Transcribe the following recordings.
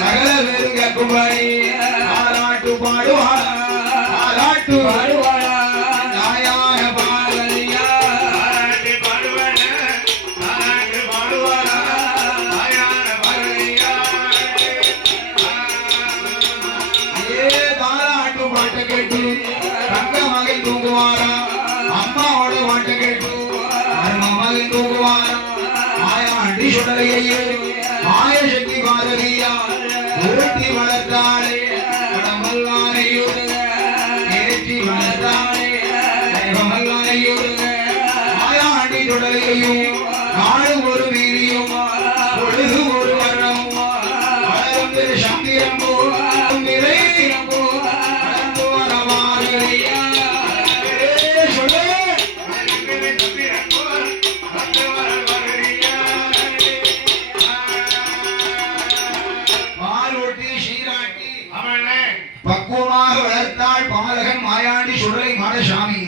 சகல பேரும் கேட்கும்படி ஆராட்டு பாடுவாரா ஆராட்டு பாடுவாரா நாயான பாரதியா ஆராட்டு பாடுவார ஆராட்டு பாடுவாரா நாயான பாரதியா ஏ தாராட்டு பாட்டை கேட்டு தங்க மகன் தூங்குவாரா அம்மாவோட பாட்டை கேட்டு மகன் தூங்குவாரா மாயாண்டி சுடலையே மாய சக்தி பாரதியா உருட்டி வளர்த்தாளே மல்லனையுருக ஏற்றி வளர்த்தாளே மல்லனையுருக மாயாண்டி சுடலையும் நாடு ஒரு வீரியும் பொழுது ஒரு வர்ணமும் வளரும் திரு சந்திரம்போ நிறையம்போ பக்குவமாக வளர்த்தாள் பாலகன் மாயாண்டி சுடலை மாடசாமி.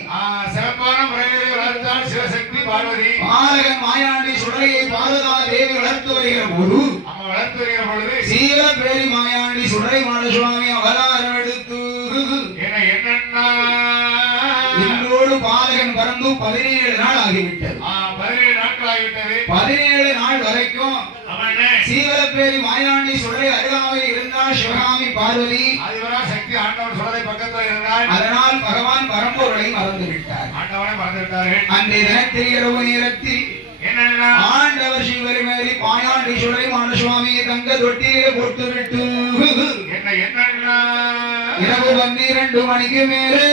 சிறப்பான முறையில் வளர்த்தாள் சிவசக்தி பார்வதி. பாலகன் மாயாண்டி சுடலையை பாரதா தேவி வளர்த்து வருகிற போது சீலப்பேரி மாயாண்டி சுடலை மாடசுவாமி அவதாரம் எடுத்து இன்றோடு பாலகன் பறந்து 17 நாள் ஆகிவிட்டது. 17 நாட்கள் ஆகிவிட்டது. 17 நாள் வரைக்கும் சீவலப்பேரி மாயாண்டி சுடலை அருகாமையில் இருந்தால் சிவகாமி பார்வதி சக்தி ஆண்டவன் சுடலை பக்கத்தில் இருந்தால் அதனால் பகவான் பரம்பொருளை மறந்து விட்டார். ஆண்டவனை மறந்து விட்டார்கள். அன்றைய தினத்தில் இரவு நேரத்தில் ஆண்டவர் சிவபெருமானி மாயாண்டி சுடலை மாடசுவாமியை தங்க தொட்டியிலே போட்டுவிட்டு இரவு 12 மணிக்கு மேலே